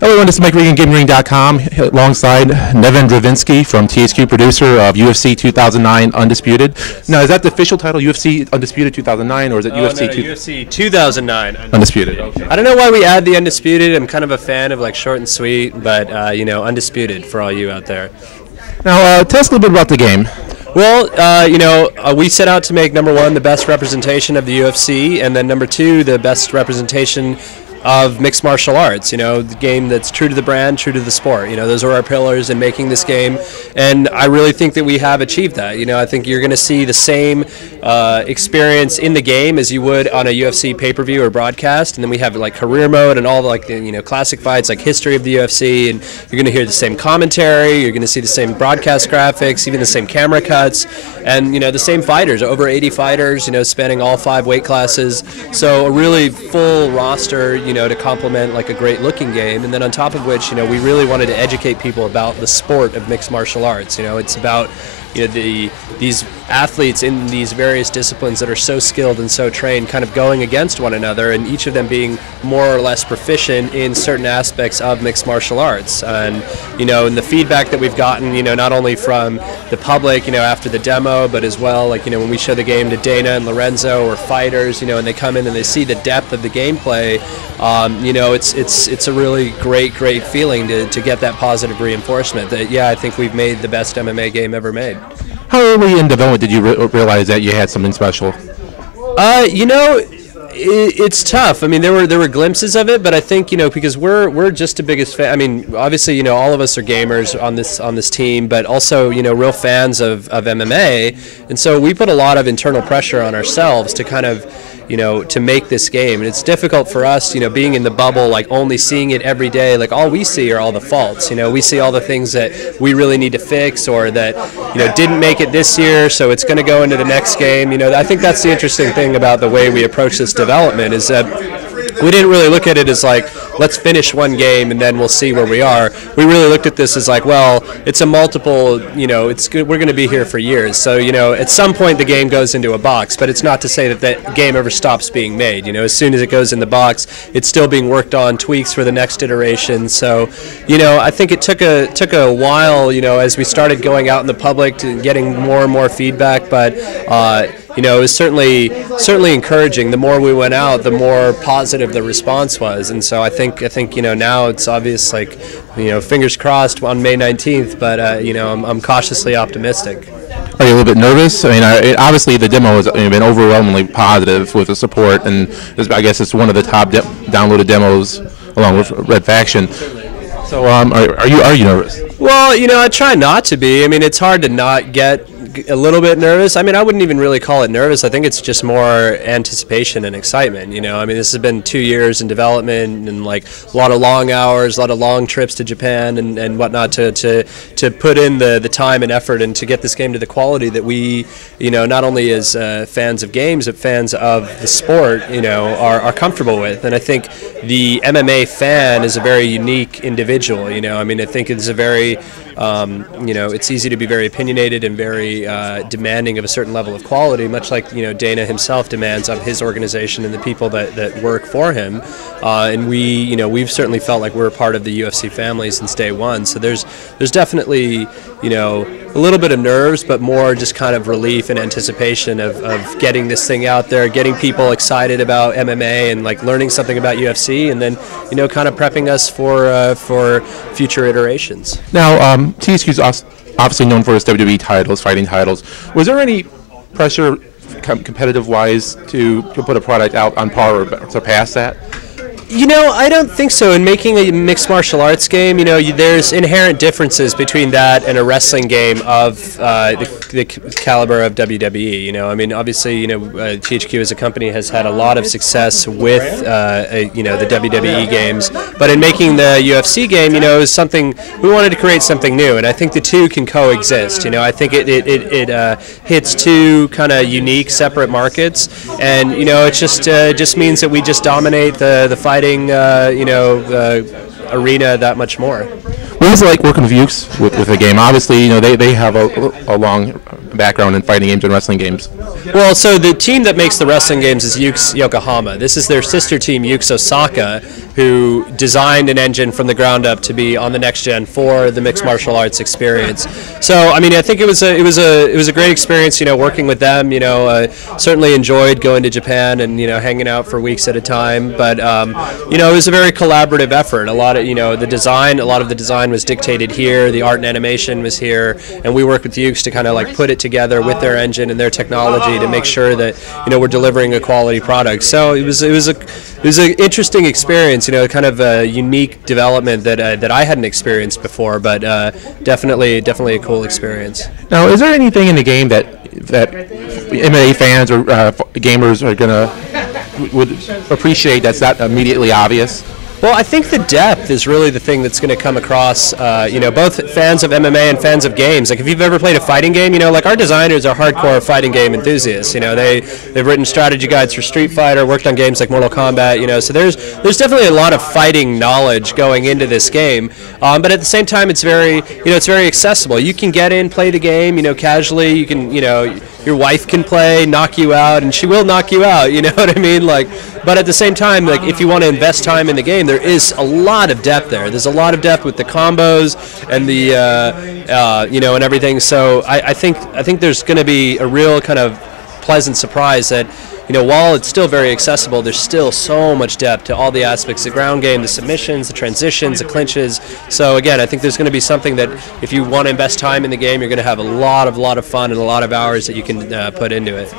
Hello, everyone. This is Mike Regan, GamingRing.com, alongside Neven Dravinsky from THQ, producer of UFC 2009 Undisputed. Now, is that the official title, UFC Undisputed 2009, or is it UFC 2009 Undisputed? Okay. I don't know why we add the Undisputed. I'm kind of a fan of like short and sweet, but you know, Undisputed for all you out there. Now, tell us a little bit about the game. Well, we set out to make, number one, the best representation of the UFC, and then number two, the best representation of mixed martial arts, you know, the game that's true to the brand, true to the sport. You know, those are our pillars in making this game, and I really think that we have achieved that. You know, I think you're going to see the same experience in the game as you would on a UFC pay-per-view or broadcast, and then we have like career mode and all the, like, you know, classic fights, like history of the UFC, and you're going to hear the same commentary, you're going to see the same broadcast graphics, even the same camera cuts, and, you know, the same fighters, over 80 fighters, you know, spanning all 5 weight classes, so a really full roster, you know, to complement like a great looking game. And then on top of which, you know, we really wanted to educate people about the sport of mixed martial arts. You know, it's about, you know, these athletes in these various disciplines that are so skilled and so trained kind of going against one another, and each of them being more or less proficient in certain aspects of mixed martial arts. And, you know, and the feedback that we've gotten, you know, not only from the public, you know, after the demo, but as well, like, you know, when we show the game to Dana and Lorenzo or fighters, you know, and they come in and they see the depth of the gameplay, you know, it's a really great feeling to get that positive reinforcement that, yeah, I think we've made the best MMA game ever made. How early in development did you realize that you had something special? You know, it's tough. I mean, there were glimpses of it, but I think, you know, because we're just the biggest fan. I mean, obviously, you know, all of us are gamers on this team, but also, you know, real fans of MMA, and so we put a lot of internal pressure on ourselves to kind of, you know, to make this game. And it's difficult for us, you know, being in the bubble, like only seeing it every day, like all we see are all the faults. You know, we see all the things that we really need to fix, or that, you know, didn't make it this year, so it's going to go into the next game. You know, I think that's the interesting thing about the way we approach this development, is that we didn't really look at it as like, let's finish one game and then we'll see where we are. We really looked at this as like, well, it's a multiple, you know, it's good, we're going to be here for years. So, you know, at some point the game goes into a box, but it's not to say that that game ever stops being made. You know, as soon as it goes in the box, it's still being worked on, tweaks for the next iteration. So, you know, I think it took a while, you know, as we started going out in the public to getting more and more feedback, but you know, it was certainly encouraging. The more we went out, the more positive the response was, and so I think you know, now it's obvious, like, you know, fingers crossed on May 19th. But you know, I'm cautiously optimistic. Are you a little bit nervous? I mean, obviously the demo has been overwhelmingly positive with the support, and I guess it's one of the top downloaded demos along with Red Faction. So, are you nervous? Well, you know, I try not to be. I mean, it's hard to not get a little bit nervous. I mean, I wouldn't even really call it nervous. I think it's just more anticipation and excitement, you know. I mean, this has been 2 years in development, and like a lot of long hours, a lot of long trips to Japan and whatnot to put in the time and effort and to get this game to the quality that we, you know, not only as fans of games, but fans of the sport, you know, are comfortable with. And I think the MMA fan is a very unique individual, you know. I mean, I think it's a very, you know, it's easy to be very opinionated and very demanding of a certain level of quality, much like, you know, Dana himself demands of his organization and the people that work for him. And we, you know, we've certainly felt like we're a part of the UFC family since day one. So there's definitely, you know, a little bit of nerves, but more just kind of relief and anticipation of getting this thing out there, getting people excited about MMA and like learning something about UFC, and then, you know, kind of prepping us for future iterations. Now, THQ's obviously known for its WWE titles, fighting titles. Was there any pressure, competitive-wise, to put a product out on par or surpass that? You know, I don't think so. In making a mixed martial arts game, you know, there's inherent differences between that and a wrestling game of the caliber of WWE. You know, I mean, obviously, you know, THQ as a company has had a lot of success with, you know, the WWE games. But in making the UFC game, you know, it was something, we wanted to create something new, and I think the two can coexist. You know, I think it hits two kind of unique, separate markets, and, you know, it just means that we just dominate the fight. You know, arena that much more. What was it like working with Ukes with the game? Obviously, you know, they have a long background in fighting games and wrestling games. Well, so the team that makes the wrestling games is Yuke's Yokohama. This is their sister team, Yuke's Osaka, who designed an engine from the ground up to be on the next gen for the mixed martial arts experience. So, I mean, I think it was a great experience, you know, working with them. You know, certainly enjoyed going to Japan and, you know, hanging out for weeks at a time. But you know, it was a very collaborative effort. A lot of, you know, a lot of the design was dictated here. The art and animation was here, and we worked with Yuke's to kind of like put it together with their engine and their technology to make sure that, you know, we're delivering a quality product. So it was an interesting experience, you know, kind of a unique development that I hadn't experienced before, but definitely a cool experience. Now, is there anything in the game that MMA fans or gamers are would appreciate that's not immediately obvious? Well, I think the depth is really the thing that's going to come across, you know, both fans of MMA and fans of games. Like, if you've ever played a fighting game, you know, like, our designers are hardcore fighting game enthusiasts. You know, they've written strategy guides for Street Fighter, worked on games like Mortal Kombat, you know, so there's definitely a lot of fighting knowledge going into this game. But at the same time, it's very, you know, it's very accessible. You can get in, play the game, you know, casually. You can, you know, your wife can play, knock you out, and she will knock you out, you know what I mean? Like, but at the same time, like, if you want to invest time in the game, there is a lot of depth there. There's a lot of depth with the combos and the, you know, and everything. So I think there's going to be a real kind of pleasant surprise that, you know, while it's still very accessible, there's still so much depth to all the aspects of the ground game, the submissions, the transitions, the clinches. So again, I think there's going to be something that, if you want to invest time in the game, you're going to have a lot of fun and a lot of hours that you can put into it.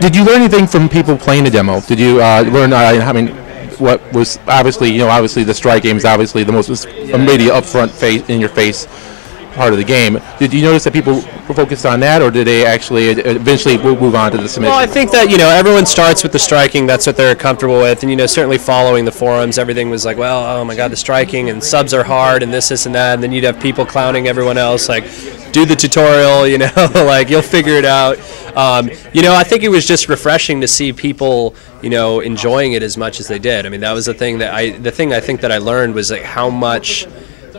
Did you learn anything from people playing the demo? Did you learn? I mean, what was obviously, you know, obviously the strike game is obviously the most immediate, upfront, face in your face part of the game. Did you notice that people were focused on that, or did they actually eventually move on to the submission? Well, I think that, you know, everyone starts with the striking. That's what they're comfortable with, and, you know, certainly following the forums, everything was like, well, oh my God, the striking and subs are hard and this and that, and then you'd have people clowning everyone else, like, do the tutorial, you know, like, you'll figure it out. You know, I think it was just refreshing to see people, you know, enjoying it as much as they did. I mean, that was the thing that I think that I learned was, like, how much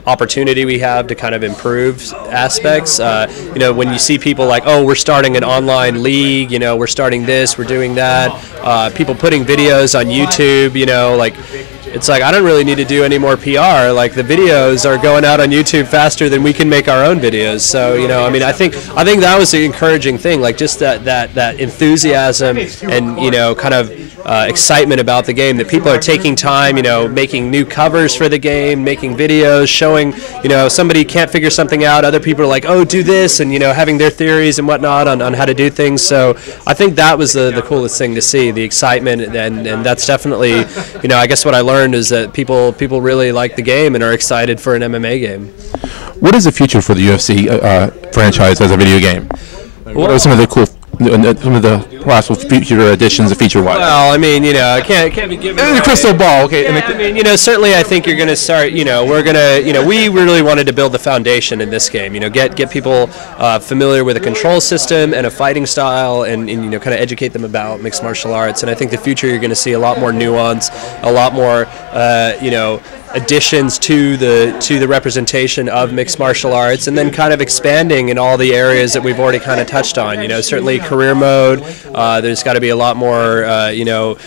opportunity we have to kind of improve aspects. You know, when you see people like, oh, we're starting an online league, you know, we're starting this, we're doing that, people putting videos on YouTube, you know, like, it's like, I don't really need to do any more PR. Like, the videos are going out on YouTube faster than we can make our own videos. So, you know, I mean, I think that was the encouraging thing, like, just that enthusiasm and, you know, kind of excitement about the game, that people are taking time, you know, making new covers for the game, making videos, showing, you know, somebody can't figure something out, other people are like, oh, do this, and, you know, having their theories and whatnot on how to do things. So I think that was the coolest thing to see, the excitement, and that's definitely, you know, I guess what I learned is that people really like the game and are excited for an MMA game. What is the future for the UFC franchise as a video game? What are some of the possible future additions, feature-wise? Well, I mean, you know, I can't be giving the crystal ball. Okay. Yeah, I mean, you know, certainly I think you're going to start, you know, we're going to, you know, we really wanted to build the foundation in this game, you know, get people familiar with a control system and a fighting style, and you know, kind of educate them about mixed martial arts. And I think the future, you're going to see a lot more nuance, a lot more, you know, additions to the representation of mixed martial arts, and then kind of expanding in all the areas that we've already kind of touched on. You know, certainly career mode, there's got to be a lot more you know,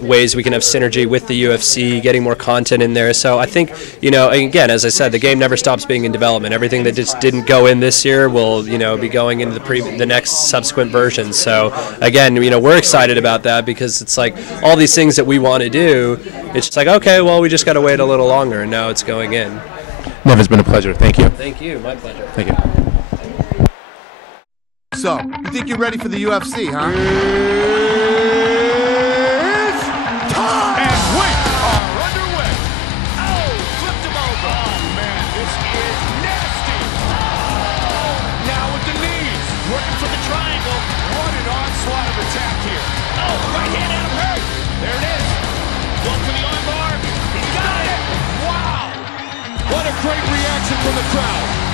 ways we can have synergy with the UFC, getting more content in there. So I think, you know, again, as I said, the game never stops being in development. Everything that just didn't go in this year will, you know, be going into the next subsequent versions. So again, you know, we're excited about that, because it's like all these things that we want to do, it's just like, okay, well, we just got to wait a little longer, and now it's going in. Nev, it's been a pleasure. Thank you. Thank you. My pleasure. Thank you. So, you think you're ready for the UFC, huh? It's time! And we are underway. Oh, flipped him over. Oh, man, this is nasty. Oh, now with the knees. Working for the triangle. What an onslaught of attack here. Oh, right hand out of hurt. There it is. Going for the arm bar. He got it. Wow. What a great reaction from the crowd.